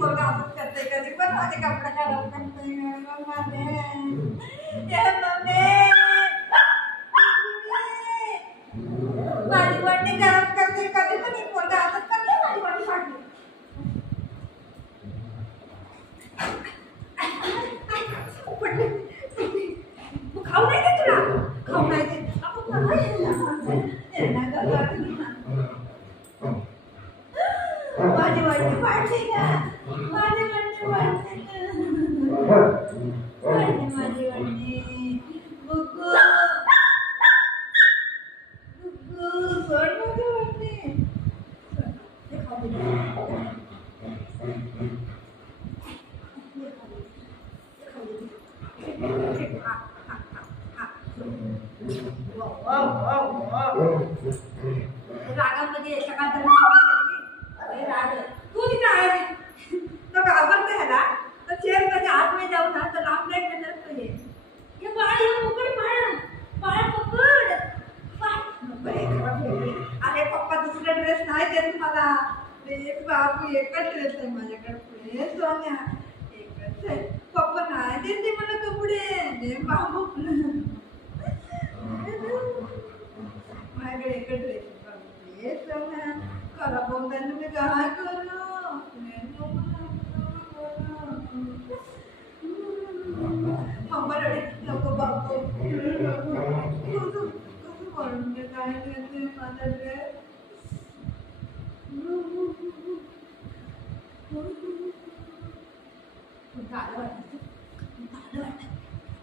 पोरगा असंच करते, कधी पण माझे कपडे खराब करते माझे. माझी वडणी खराब करते, कधी पण एक पोरगा असंच करते, माझी वडणी फाटली. खाऊ नाही दे तुला, खाऊ नाही दे. माझी वडणी फाटली का, माझी वडणी फाटली का, माझी वडणी. बुकू बुकू सोड माझी वडणी. हे खाऊ दे. रागामध्ये सकाळ तू तिथे आहे तो घाबरते ह्याला तर चेअर मध्ये आतमध्ये जाऊ ना तर लांब नाही करणार तो हे बाळ पकड बाळ पकड अरे पप्पा दुसरा ड्रेस नाही देत मला. प्लीज बाबू एकच ड्रेस आहे माझ्याकडे. पुढे सोन्या एकच आहे. पप्पा नाही देते मला कपडे दे बाबू. माझ्याकडे एकच ड्रेस आहे सोन्या. खरा बोलताना मी काय करू. मम्मा रडे नको बाबू. म्हणून काय देते माझा ड्रेस.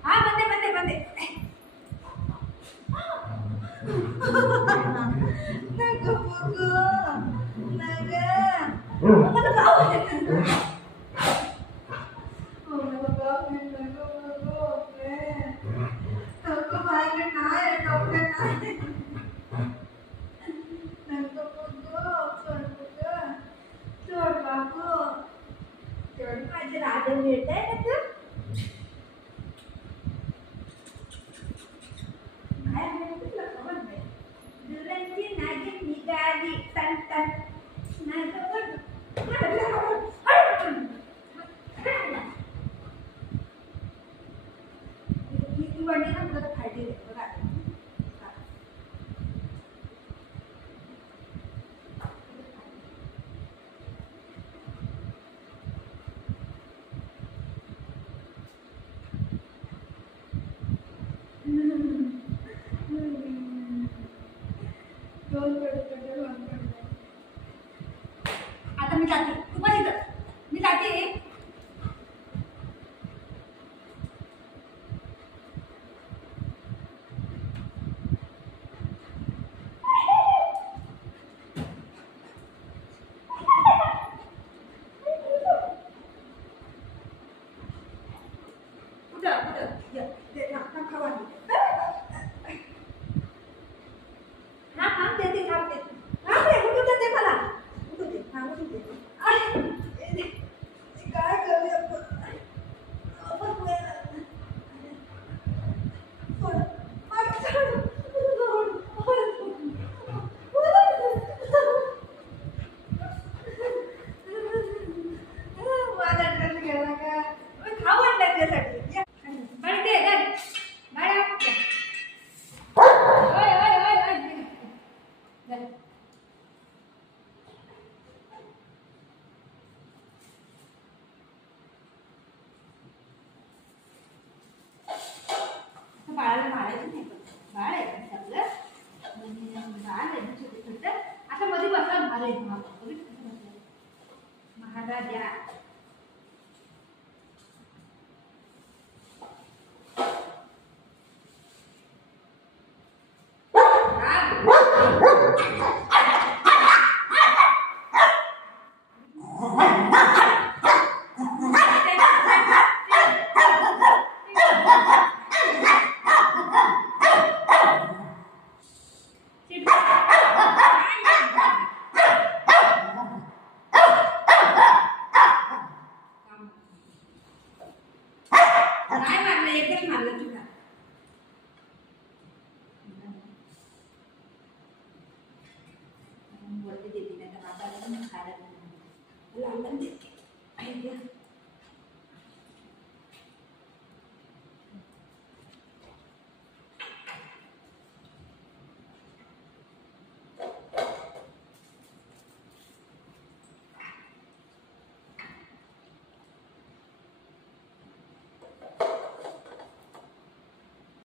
हा बंदे बंदे बंदे. नको बघू माझे राजे मिळत आहे ना तू. दुल्हनची नागिन निघाली टन टन. वडणी ना तुला फायदे दे बघा. आता मी जाते. तू पण इथं मी जाते. बाळाला मारायचं नाही. बाळ आहे सगळं बाळ आहे छोटे छोटे. आता मध्ये बसला भार आहे महाराजा. वरती देते नाही तर आता खायला